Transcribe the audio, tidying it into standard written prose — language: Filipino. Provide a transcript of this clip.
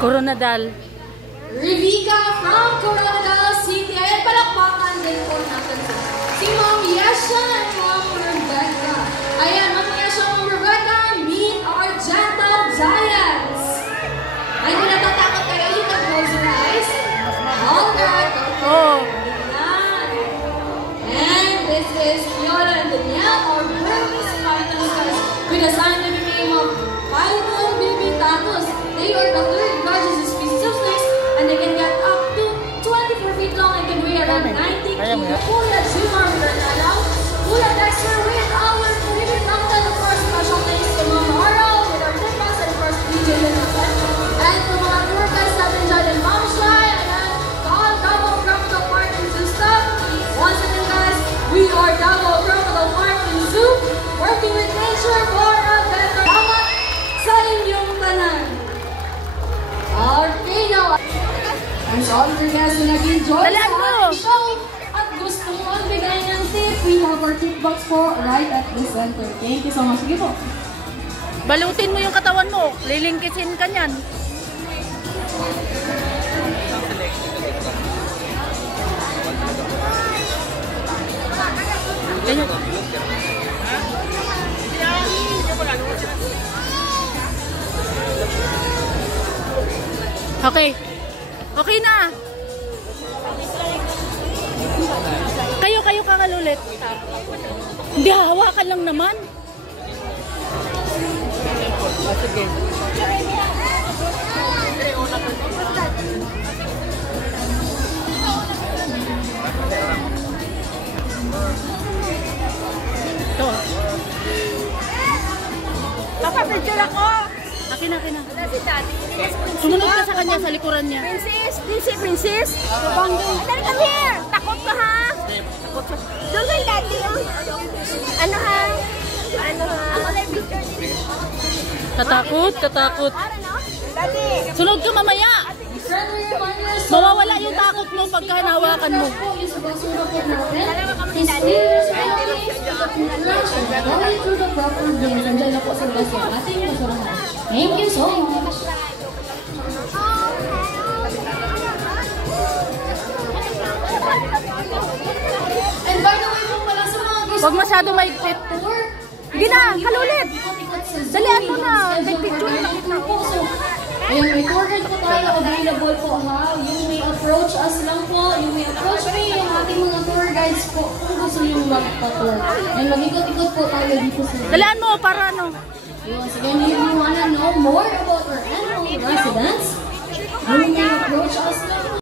Coronadal. Revica from Coronadal City. Ayan, palakpakan din po natin si Ma'am Yesha and Ma'am Rebecca. Ayan, Ma'am Yesha, Ma'am Rebecca, meet our gentle giants. Ay, kung natatakot kayo, you can close your eyes. Alright. Oh. And this is Fiona and Danielle, our Burmese final stars, with a scientific name of Phytolobibitatus. They are the third largest species of snakes, and they can get up to 24 feet long and can weigh around 90 kilos. Kuya Jumar with our Nalaw, Kuya Dexter with our Caribbean Mountain, of course, special thanks to Mama Oral with our Tipas, and of course, DJ Linapan. And for mga tour guys natin dyan in Mom Shai, and all Davao Crocodile Park and Zoo stuff. Once again, guys, we are Davao Crocodile Park and Zoo, working with nature for a better salamat sa inyong tanan. Okay, now, I'm sorry for guys na nag-enjoy sa ating show at gusto mo magbigay ng tip. We have our tip box po right at the center. Thank you so much. Sige po. Balutin mo yung katawan mo. Lilingkisin ka niyan. Ganyan. Okay. Okay na. Kayo kakalulit. Hindi, hawakan lang naman. Sige. Ito. Kapapicture ako. Akin na. Sumunod ka sa kanya, sa likuran niya. Princess. Come here. Takot ka, ha? Takot ka. Doon kay daddy, oh. Ano, ha? Ako na yung picture din. Katakot. Daddy. Sunod ka mamaya. Mawawala yung takot mo pagka nahawakan mo. Dalawa kami, daddy. Thank you so much. And by the way, kung pala sa mga gusto Huwag masyado maigpit. Hindi na, kalulit. Dalian mo na. Nag-picture na kita. Ayan, may tour guide po tayo available po, ha? You may approach us lang po. You may approach me, yung ating mga tour guides po kung gusto nyo magpa-tour. And mag-ikot-ikot po tayo dito sa... Dalian mo para ano. Once again, if you wanna know more about our animal residence, you may approach us